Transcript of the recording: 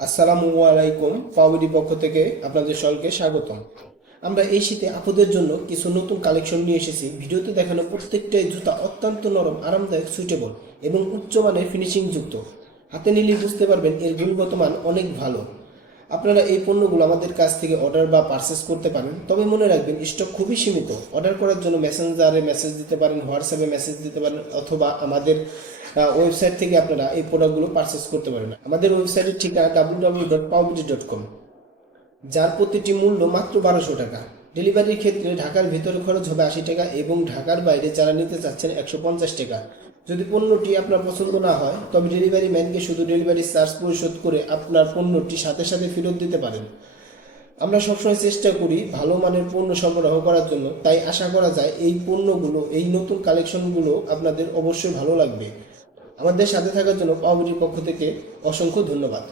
আসসালামু আলাইকুম। পাওয়ারি পক্ষ থেকে আপনাদের সকলকে স্বাগতম। আমরা এই শীতে আপুদের জন্য কিছু নতুন কালেকশন নিয়ে এসেছি। ভিডিওতে দেখানো প্রত্যেকটাই জুতা অত্যন্ত নরম, আরামদায়ক, সুইটেবল এবং উচ্চমানের ফিনিশিং যুক্ত। হাতে নিলেই বুঝতে পারবেন এর গুণগত মান অনেক ভালো। আপনারা এই পণ্যগুলো আমাদের কাছ থেকে অর্ডার বা পারচেস করতে পারেন, তবে মনে রাখবেন স্টক খুবই সীমিত। অর্ডার করার জন্য মেসেঞ্জারে মেসেজ দিতে পারেন, হোয়াটসঅ্যাপে মেসেজ দিতে পারেন, অথবা আমাদের ওয়েবসাইট থেকে আপনারা এই প্রোডাক্টগুলো পারচেস করতে পারেন। আমাদের ওয়েবসাইটের ঠিকানা www.pawbiti.com, যার প্রতিটি মূল্য মাত্র 1200 টাকা। ডেলিভারির ক্ষেত্রে ঢাকার ভিতরে খরচ হবে 80 টাকা এবং ঢাকার বাইরে যারা নিতে চাচ্ছেন 150 টাকা। যদি পণ্যটি আপনার পছন্দ না হয় তবে ডেলিভারি ম্যানকে শুধু ডেলিভারি চার্জ পরিশোধ করে আপনার পণ্যটি সাথে সাথে ফেরত দিতে পারেন। আমরা সবসময় চেষ্টা করি ভালো মানের পণ্য সরবরাহ করার জন্য, তাই আশা করা যায় এই পণ্যগুলো, এই নতুন কালেকশনগুলো আপনাদের অবশ্যই ভালো লাগবে। আমাদের সাথে থাকার জন্য পাওয়ারির পক্ষ থেকে অসংখ্য ধন্যবাদ।